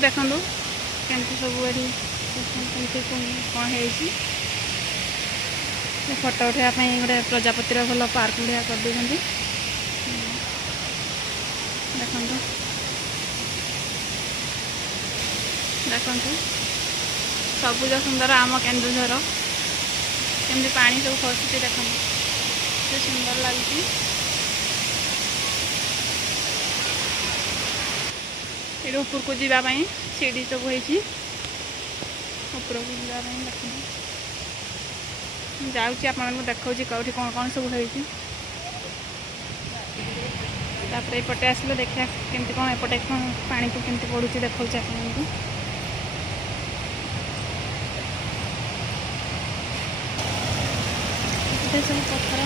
देखो केमती सब केमती कौन है फोटो उठाइवाई गोटे प्रजापतिर भल पार्क भाया कर देखते देखु सबुज सुंदर आम केन्दुझर केमती पानी सब खसुची देखो सुंदर लगी ये ऊपर को जावाई सीढ़ी सब होती ऊपर को जावाई देखते जाऊँगी आपको देखा कौटी कौन कौन सब होती एपटे आसले देखा केमती कौन एपटे पानी को केमती पड़ूँ देखा आपको सब पत्थर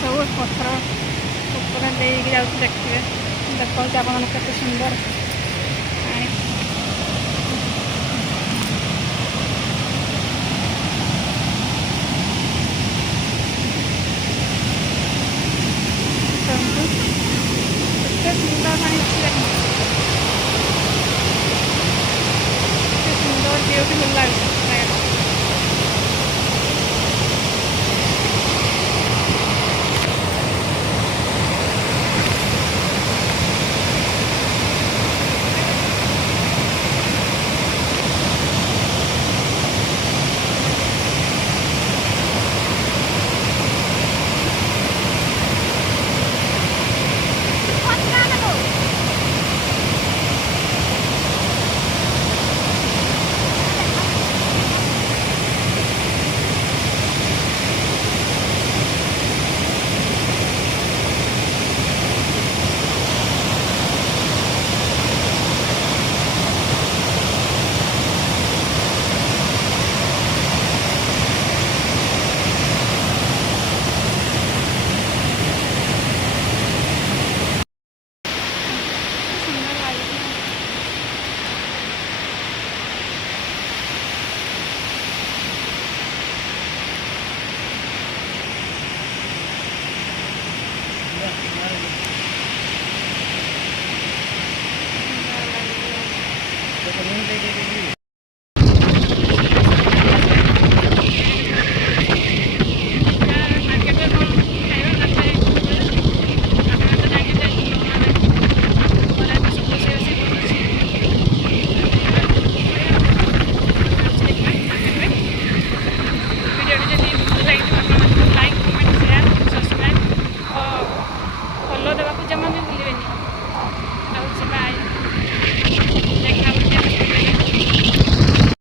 सब पत्थर ऊपर लेके जाऊँ देखिए देखा आप केते सुंदर पानी सुंदर पानी सुंदर ब्यूटीफुल लगे